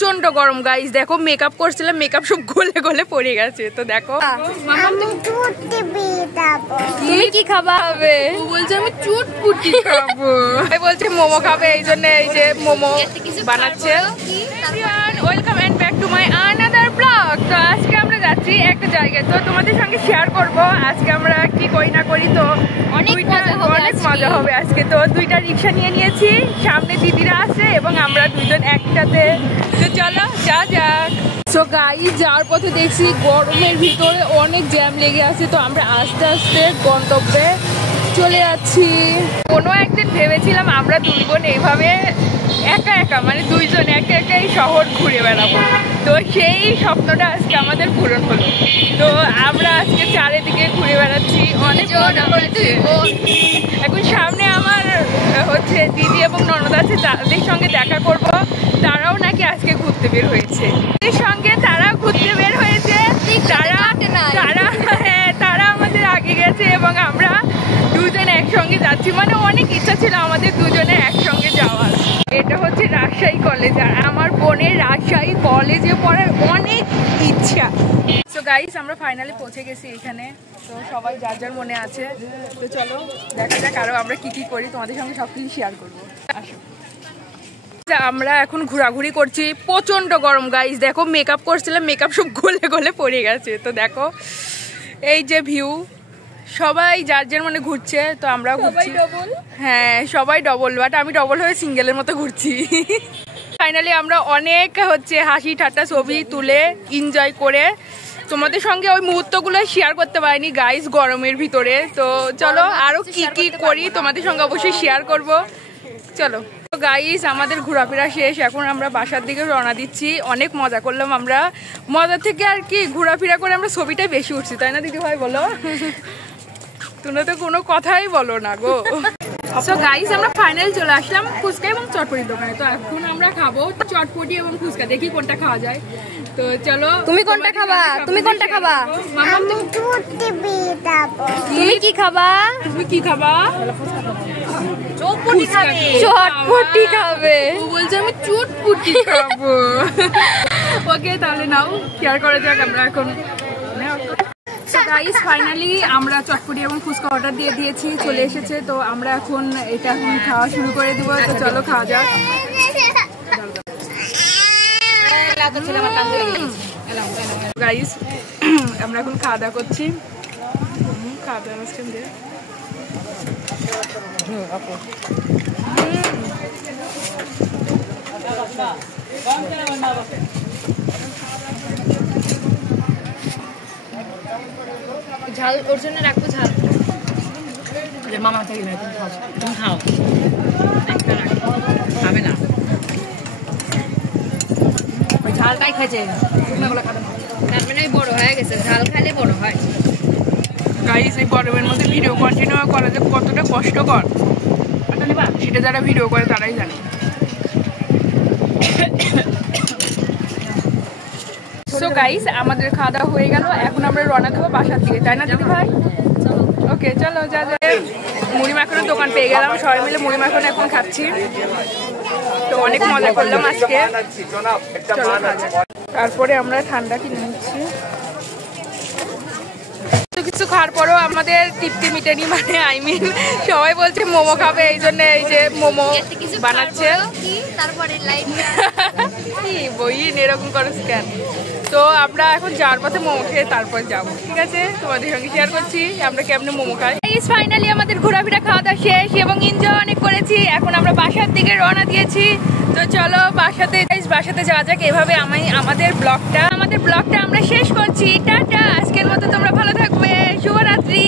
প্রচন্ড গরম গাইস। দেখো মেকআপ করছিলাম, মেকআপ সব গলে গলে পড়ে গেছে। তো দেখো তুমি কি খাবা? ও বলছে আমি চুটপুটি খাবো, বলছে মোমো খাবে, এই জন্য এই যে মোমো বানাচ্ছে। Welcome and back to my another blog. তো আজকে আমরা যাচ্ছি একটা জায়গায়, তো তোমাদের সঙ্গে শেয়ার করব আজকে আমরা কি করি না করি। তো অনেক মজা হবে আজকে। তো দুইটা রিক্সা নিয়ে নিয়েছি, সামনে দিদিরা আছে এবং আমরা দুজন একসাথে। তো চলো যা যাক। সো গাইস, যাওয়ার পথে দেখছি গরমের ভিতরে অনেক জ্যাম লেগে আছে। তো আমরা আস্তে আস্তে গন্তব্যে চলে যাচ্ছি। কোনো একদিন ভেবেছিলাম আমরা দুই বোন এইভাবে একা একা, মানে দুইজন একা একা এই শহর ঘুরে বেড়াবো। তো সেই স্বপ্নটা আজকে আমাদের পূরণ হলো। তো আমরা আজকে চারিদিকে ঘুরে বেড়াচ্ছি, অনেক মজা হয়েছে। এখন সামনে আমার হচ্ছে দিদি এবং ননদ আছে, যাদের সঙ্গে দেখা করব। তারাও নাকি আজকে ঘুরতে বের হয়েছে, এর সঙ্গে তারা ঘুরতে বের হয়েছে। তারা আমাদের আগে গেছে এবং আমরা দুজন একসঙ্গে যাচ্ছি। মানে অনেক ইচ্ছা ছিল আমাদের দুজনে একসঙ্গে যাওয়ার। এটা হচ্ছে রাজশাহী কলেজ, আর আমার বোনের রাজশাহী কলেজে পড়ার অনেক ইচ্ছা। তো গাইস, আমরা ফাইনালি পৌঁছে গেছি এখানে। তো সবাই যার যার মনে আছে। তো চলো দেখা যাক আরো আমরা কি কি করি, তোমাদের সঙ্গে সবকিছু শেয়ার করবো। আসো। আমরা এখন ঘোরাঘুরি করছি, প্রচন্ড গরম গাইস। দেখো মেকআপ করছিলাম, মেকআপ সব গলে গলে পড়ে গেছে। তো দেখো এই যে ভিউ, সবাই যার যার মানে ঘুরছে। তো আমরা ঘুরছি, হ্যাঁ সবাই ডবল, বাট আমি ডবল হয়ে সিঙ্গেলের মতো ঘুরছি। ফাইনালি আমরা অনেক হচ্ছে হাসি ঠাট্টা ছবি তুলে এনজয় করে তোমাদের সঙ্গে ওই মুহূর্তগুলো শেয়ার করতে পারিনি গাইস গরমের ভিতরে। তো চলো আরো কি কি করি তোমাদের সঙ্গে অবশ্যই শেয়ার করব। চলো গাইস, আমাদের ঘোরাফেরা শেষ, এখন আমরা বাসার দিকে রওনা দিচ্ছি। অনেক মজা করলাম আমরা, মজা থেকে আর কি ঘোরাফেরা করে আমরা ছবিটাই বেশি উঠছি, তাই না দিদি ভাই বলো? তুমি তো কোনো কথাই বলো না গো। সো গাইস, আমরা ফাইনাল চলে আসলাম ফুচকা এবং চটপটির দোকানে। তো এখন আমরা খাবো চটপটি এবং ফুচকা, দেখি কোনটা খাওয়া যায়। তো চলো। তুমি কোনটা খাবা? তুমি কোনটা খাবা? তুমি কি খাবা? তুমি কি খাবা? চটপটি খাবে। চটপটি খাবে। ও বলছে আমি চটপটি খাবো। ওকে তাহলে নাও, শেয়ার করা যাক। আমরা এখন গাইস ফাইনালি আমরা চটপটি এবং ফুচকা অর্ডার দিয়ে দিয়েছি, চলে এসেছে। তো আমরা এখন এটা খাওয়া শুরু করে দিব। তো চলো খাওয়া যাক গাইস। আমরা এখন খাওয়া দাওয়া করছি, খাওয়া দাওয়া দিয়ে ঝাল ওর জন্য রাখবো, ঝাল মামা থেকে তুমি খাও, খাবে না ওই ঝালটাই খেয়েছে, তার মানে বড় হয়ে গেছে, ঝাল খাইলে বড় হয়। গাইস, এই গরমের মধ্যে ভিডিও কন্টিনিউ করা যে কতটা কষ্টকর সেটা যারা ভিডিও করে তারাই জানে। সো গাইস, আমাদের খাওয়া দাওয়া হয়ে গেল, এখন আমরা রওনা দেবো বাসার দিকে, তাই না দিদি ভাই? ওকে চলো যা যা। মুড়ি মাখানোর দোকান পেয়ে গেলাম, সবাই মিলে মুড়ি মাখানো এখন খাচ্ছি। তো অনেক মজা করলাম আজকে। তারপরে আমরা ঠান্ডা কিনে নিচ্ছি। কিছু খাওয়ার পরও আমাদের তৃপ্তি মিটেনি, মানে আই মিন সবাই বলছে মোমো খাবে, এই জন্য এই যে মোমো বানাচ্ছে। কি বইন এরকম করো কেন? তো আমরা এখন যাওয়ার পথে মোমো খেয়ে তারপর যাবো, ঠিক আছে? তোমাদের সঙ্গে শেয়ার করছি আমরা কেমনে মোমো খাই। ফাইনালি আমাদের ঘোরাফেরা খাওয়া দাওয়া শেষ এবং এনজয় অনেক করেছি। এখন আমরা বাসার দিকে রওনা দিয়েছি। তো চলো বাসাতে যাওয়া যাক। এভাবে আমাদের ব্লগটা আমরা শেষ করছি। টাটা, আজকের মতো তোমরা ভালো থাকবে। শুভরাত্রি।